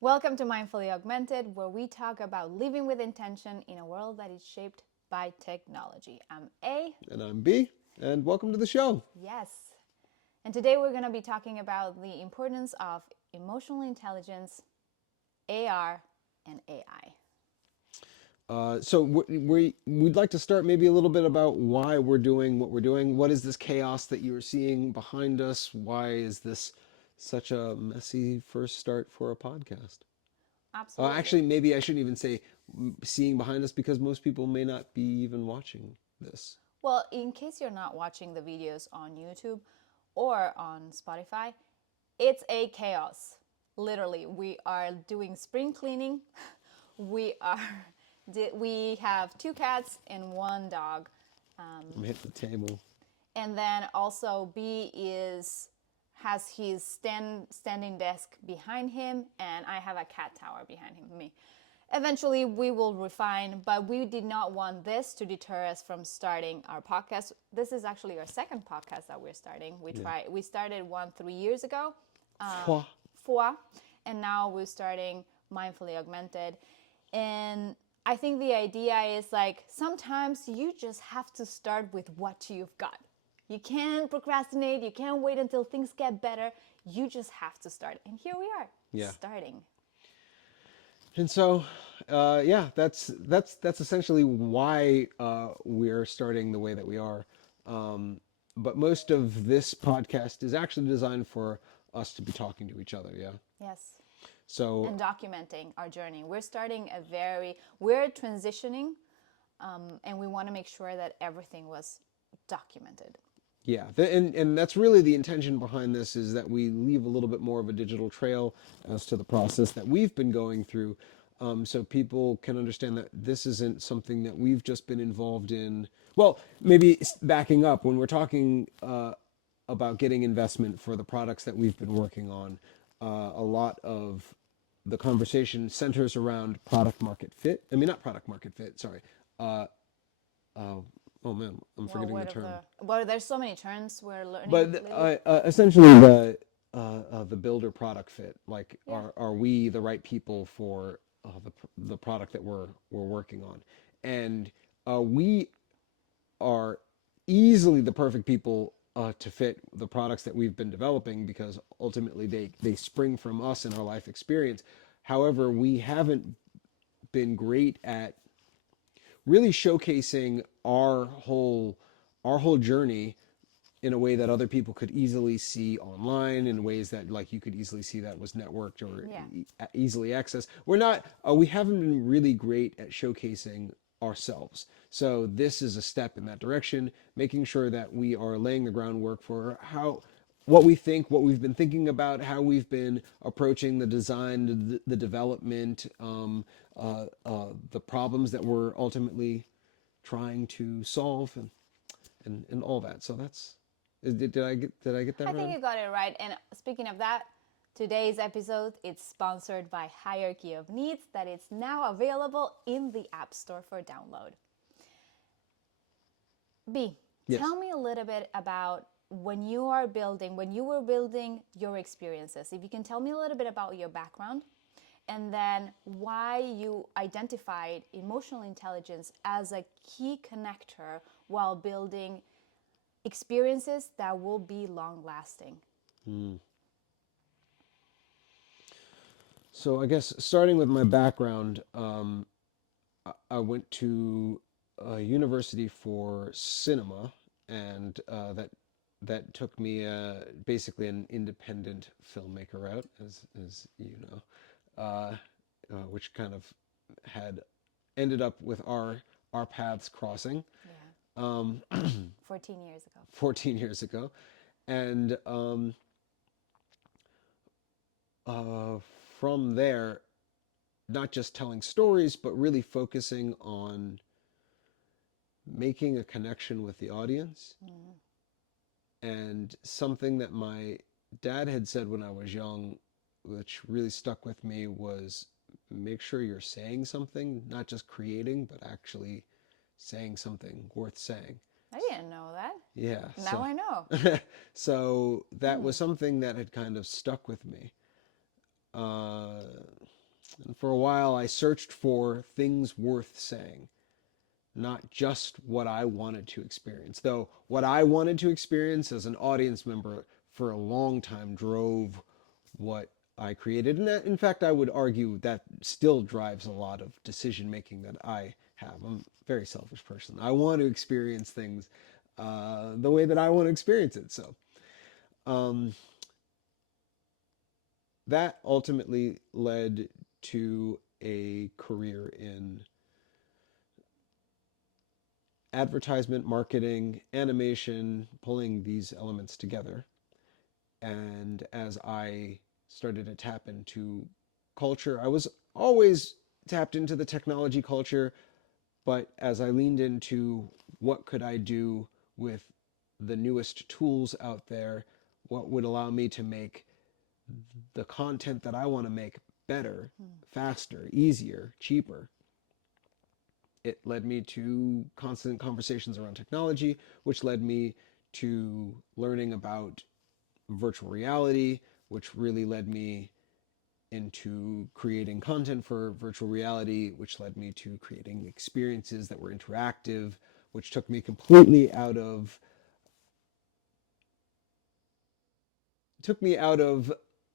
Welcome to Mindfully Augmented, where we talk about living with intention in a world that is shaped by technology. I'm A. And I'm B, and welcome to the show. Yes. And today we're going to be talking about the importance of emotional intelligence, AR, and AI. We'd like to start maybe a little bit about why we're doing what we're doing. What is this chaos that you're seeing behind us? Why is this such a messy first start for a podcast? Absolutely. Actually, maybe I shouldn't even say seeing behind us because most people may not be even watching this. Well, in case you're not watching the videos on YouTube or on Spotify, it's a chaos. Literally, we are doing spring cleaning. We are we have two cats and one dog. I'm hitting the table. And then also has his standing desk behind him, and I have a cat tower behind him, me. Eventually we will refine, but we did not want this to deter us from starting our podcast. This is actually our second podcast that we're starting. We started one 3 years ago, Pwah. Four, and now we're starting Mindfully Augmented. And I think the idea is like sometimes you just have to start with what you've got. You can't procrastinate. You can't wait until things get better. You just have to start. And here we are, starting. And so, that's essentially why we're starting the way that we are. But most of this podcast is actually designed for us to be talking to each other. Yeah. Yes. So And documenting our journey. We're transitioning, and we want to make sure that everything was documented. yeah, and that's really the intention behind this is that we leave a little bit more of a digital trail as to the process that we've been going through, so people can understand that this isn't something that we've just been involved in. Well, maybe backing up when we're talking about getting investment for the products that we've been working on, a lot of the conversation centers around product market fit. I mean, not product market fit. Sorry. Uh, uh, oh man, I'm Well, forgetting the term. there's so many terms we're learning But lately. essentially, the builder product fit. Like, Yeah. are we the right people for the product that we're working on? And we are easily the perfect people to fit the products that we've been developing because ultimately they spring from us and our life experience. However, we haven't been great at really showcasing our whole journey in a way that other people could easily see online, in ways that like you could easily see that was networked or Yeah. easily accessed. We haven't been really great at showcasing ourselves. So this is a step in that direction, making sure that we are laying the groundwork for what we think, what we've been thinking about, how we've been approaching the design, the development, the problems that we're ultimately trying to solve, and all that. So that's did I get that I think right? you got it right. And speaking of that, today's episode is sponsored by Hierarchy of Needs, that is now available in the App Store for download. B, Yes. tell me a little bit about when you were building your experiences. If you can tell me a little bit about your background and then why you identified emotional intelligence as a key connector while building experiences that will be long lasting. So I guess starting with my background, I went to a university for cinema, and that took me basically an independent filmmaker route, as you know, which kind of had ended up with our paths crossing Yeah. 14 years ago. 14 years ago, and uh, from there, not just telling stories, but really focusing on making a connection with the audience. And something that my dad had said when I was young, which really stuck with me, was make sure you're saying something, not just creating, but actually saying something worth saying. I didn't know that. Yeah, Now so I know. so that was something that had kind of stuck with me. And for a while, I searched for things worth saying, not just what I wanted to experience. Though what I wanted to experience as an audience member for a long time drove what I created. And that, in fact, I would argue that still drives a lot of decision making that I have. I'm a very selfish person. I want to experience things the way that I want to experience it. So um, that ultimately led to a career in advertisement, marketing, animation, pulling these elements together. And as I started to tap into culture, I was always tapped into the technology culture, but as I leaned into what could I do with the newest tools out there, what would allow me to make the content that I want to make better, faster, easier, cheaper, it led me to constant conversations around technology, which led me to learning about virtual reality, which really led me into creating content for virtual reality, which led me to creating experiences that were interactive, which took me out of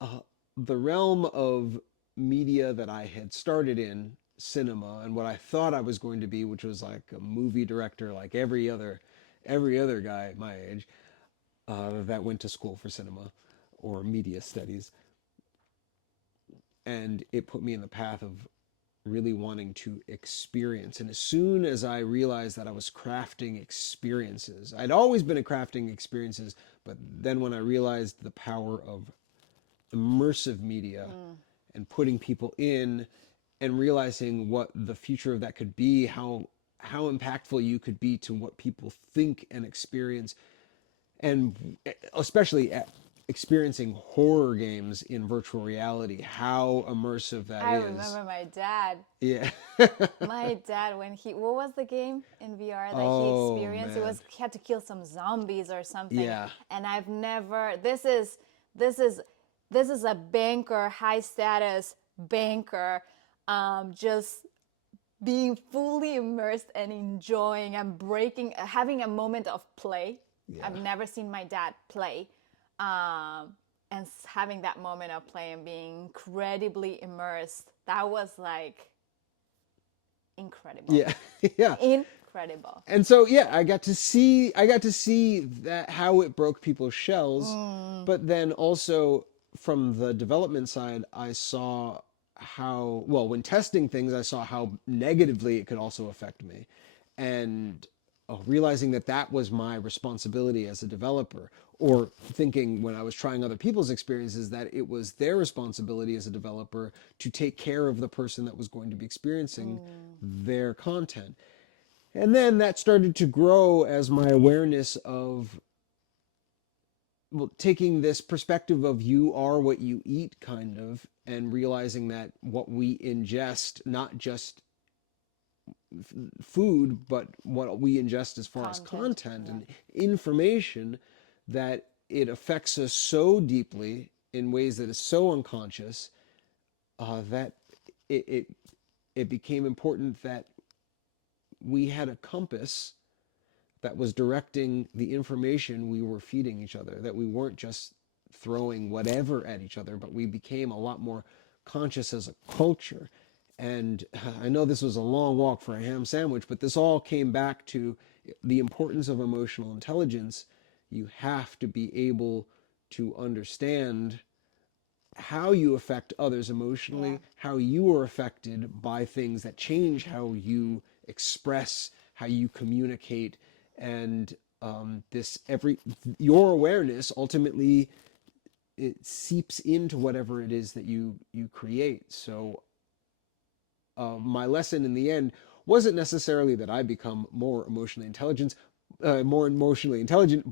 uh, the realm of media that I had started in cinema and what I thought I was going to be, which was like a movie director, like every other guy my age that went to school for cinema or media studies, and it put me in the path of really wanting to experience. And as soon as I realized that I was crafting experiences, I'd always been a crafting experiences, but then when I realized the power of immersive media and putting people in and realizing what the future of that could be, how impactful you could be to what people think and experience, and especially experiencing horror games in virtual reality, how immersive that I is. remember my dad. Yeah. My dad, when what was the game in VR that he Oh experienced? It man. was he had to kill some zombies or something. Yeah. And I've never. This is this is a banker, high status banker, just being fully immersed and enjoying and breaking, having a moment of play. Yeah. I've never seen my dad play. And having that moment of play and being incredibly immersed, that was like incredible. Yeah. Yeah. Incredible. And so yeah, I got to see that how it broke people's shells, but then also from the development side, I saw how well when testing things, I saw how negatively it could also affect me, and realizing that that was my responsibility as a developer, or thinking when I was trying other people's experiences that it was their responsibility as a developer to take care of the person that was going to be experiencing their content. And then that started to grow as my awareness of, well, taking this perspective of you are what you eat, kind of, and realizing that what we ingest, not just food, but what we ingest as far as Content. content Yeah. and information, that it affects us so deeply in ways that is so unconscious, that it, it it became important that we had a compass that was directing the information we were feeding each other, that we weren't just throwing whatever at each other, but we became a lot more conscious as a culture. And I know this was a long walk for a ham sandwich, but this all came back to the importance of emotional intelligence. You have to be able to understand how you affect others Yeah. emotionally, how you are affected by things that change how you express, how you communicate, and this every your awareness ultimately it seeps into whatever it is that you create. So my lesson in the end wasn't necessarily that I become more emotionally intelligent,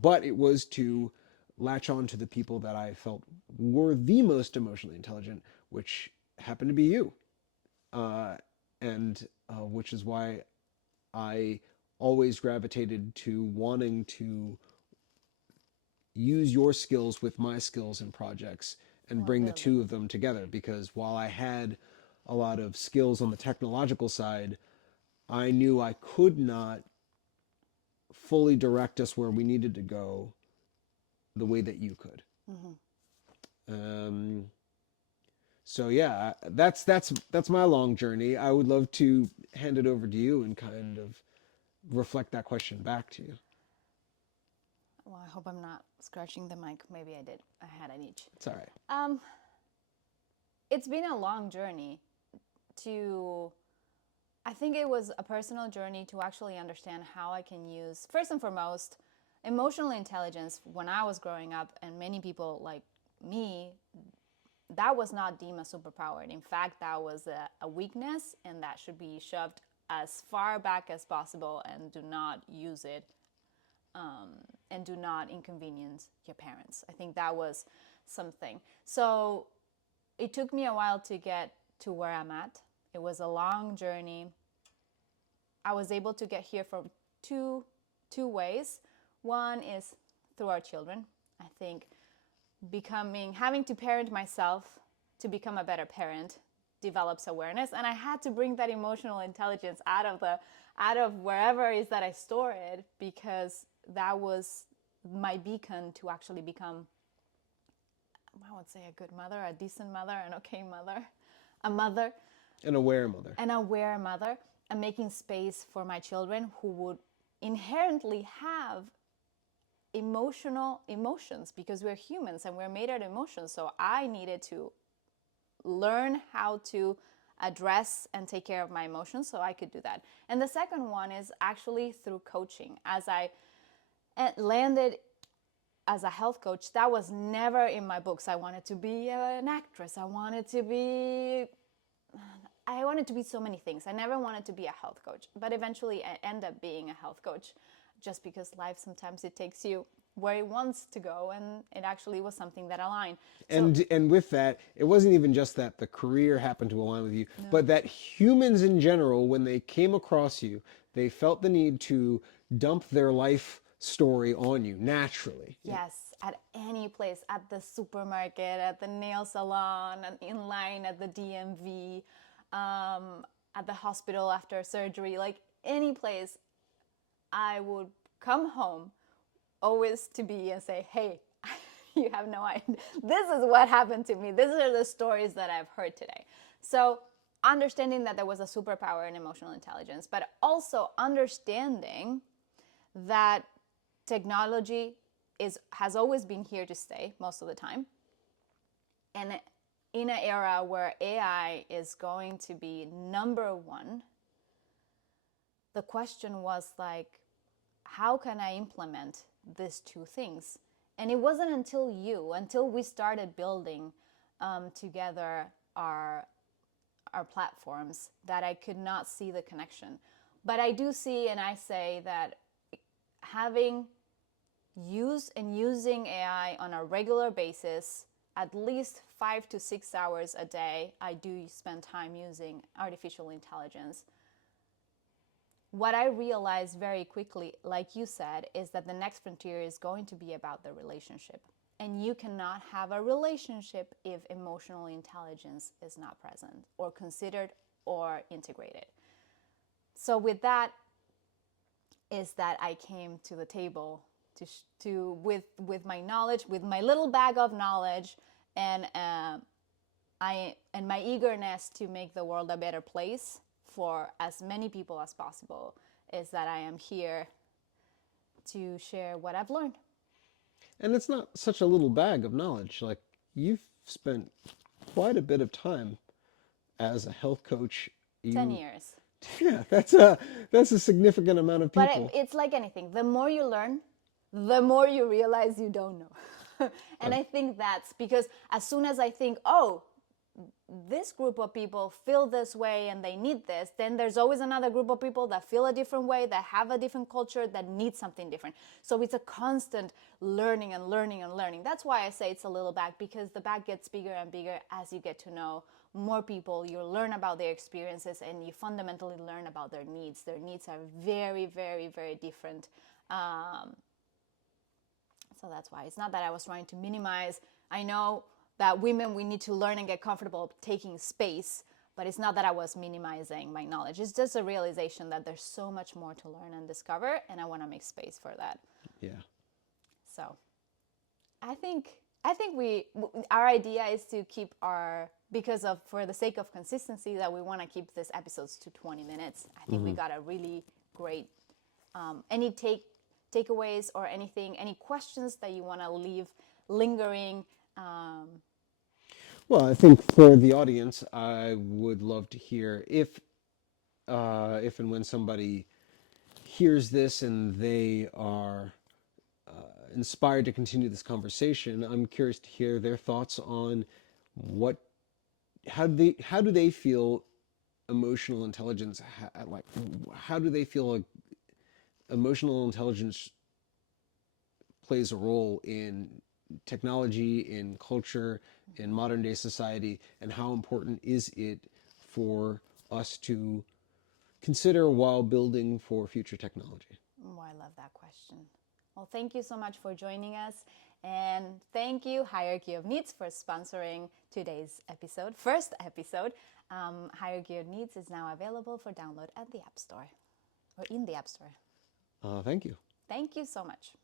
but it was to latch on to the people that I felt were the most emotionally intelligent, which happened to be you, uh, and which is why I always gravitated to wanting to use your skills with my skills in projects and Well, bring the two building. of them together. Because while I had a lot of skills on the technological side, I knew I could not fully direct us where we needed to go the way that you could. Um, so yeah, that's my long journey. I would love to hand it over to you and kind of reflect that question back to you. Well, I hope I'm not scratching the mic. Maybe I did. I had an itch. It's all right. It's been a long journey to, I think it was a personal journey to actually understand how I can use, first and foremost, emotional intelligence. When I was growing up, and many people like me, that was not deemed a superpower. In fact, that was a weakness, and that should be shoved as far back as possible, and do not use it, and do not inconvenience your parents. I think that was something. So it took me a while to get to where I'm at. It was a long journey. I was able to get here from two ways. One is through our children. I think having to parent myself to become a better parent develops awareness, and I had to bring that emotional intelligence out of wherever it is that I store it, because that was my beacon to actually become, I would say, a good mother, a decent mother, an okay mother, a mother, An aware mother. an aware mother, and making space for my children who would inherently have emotions, because we're humans and we're made out of emotions. So I needed to learn how to address and take care of my emotions so I could do that. And the second one is actually through coaching. As I landed as a health coach, that was never in my books. I wanted to be an actress. I wanted to be so many things. I never wanted to be a health coach, but eventually I end up being a health coach, just because life sometimes it takes you where it wants to go, and it actually was something that aligned. And with that, it wasn't even just that the career happened to align with you, but that humans in general, when they came across you, they felt the need to dump their life story on you naturally. Yes, at any place, at the supermarket, at the nail salon, in line at the DMV, at the hospital after surgery, like any place, I would come home always to be and say, hey, you have no idea. This is what happened to me. These are the stories that I've heard today. So understanding that there was a superpower in emotional intelligence, but also understanding that technology has always been here to stay most of the time. And in an era where AI is going to be number one, the question was like, how can I implement these two things? And it wasn't until we started building together our platforms, that I could not see the connection. But I do see, and I say that using AI on a regular basis, at least 5 to 6 hours a day, I do spend time using artificial intelligence. What I realized very quickly, like you said, is that the next frontier is going to be about the relationship. And you cannot have a relationship if emotional intelligence is not present or considered or integrated. So with that is that I came to the table with my knowledge, with my little bag of knowledge, and my eagerness to make the world a better place for as many people as possible, is that I am here to share what I've learned. And it's not such a little bag of knowledge. Like, you've spent quite a bit of time as a health coach. 10 years. Yeah, that's a significant amount of people. But it's like anything. The more you learn, the more you realize you don't know. And I think that's because as soon as I think, oh, this group of people feel this way and they need this, then there's always another group of people that feel a different way, that have a different culture, that need something different. So it's a constant learning and learning and learning. That's why I say it's a little bag, because the bag gets bigger and bigger as you get to know more people. You learn about their experiences, and you fundamentally learn about their needs. Their needs are very, very, very different. So that's why it's not that I was trying to minimize. I know that women, we need to learn and get comfortable taking space, But it's not that I was minimizing my knowledge. It's just a realization that there's so much more to learn and discover, and I want to make space for that. Yeah. So I think our idea is to keep for the sake of consistency, that we want to keep these episodes to 20 minutes. I think we got a really great any takeaways or anything, any questions that you want to leave lingering. Well, I think for the audience, I would love to hear if and when somebody hears this and they are inspired to continue this conversation. I'm curious to hear their thoughts on how do they feel emotional intelligence, like how do they feel like emotional intelligence plays a role in technology, in culture, in modern day society, and how important is it for us to consider while building for future technology? Oh, I love that question. Well, thank you so much for joining us. And thank you, Hierarchy of Needs, for sponsoring today's first episode. Hierarchy of Needs is now available for download at the App Store or in the App Store. Thank you. Thank you so much.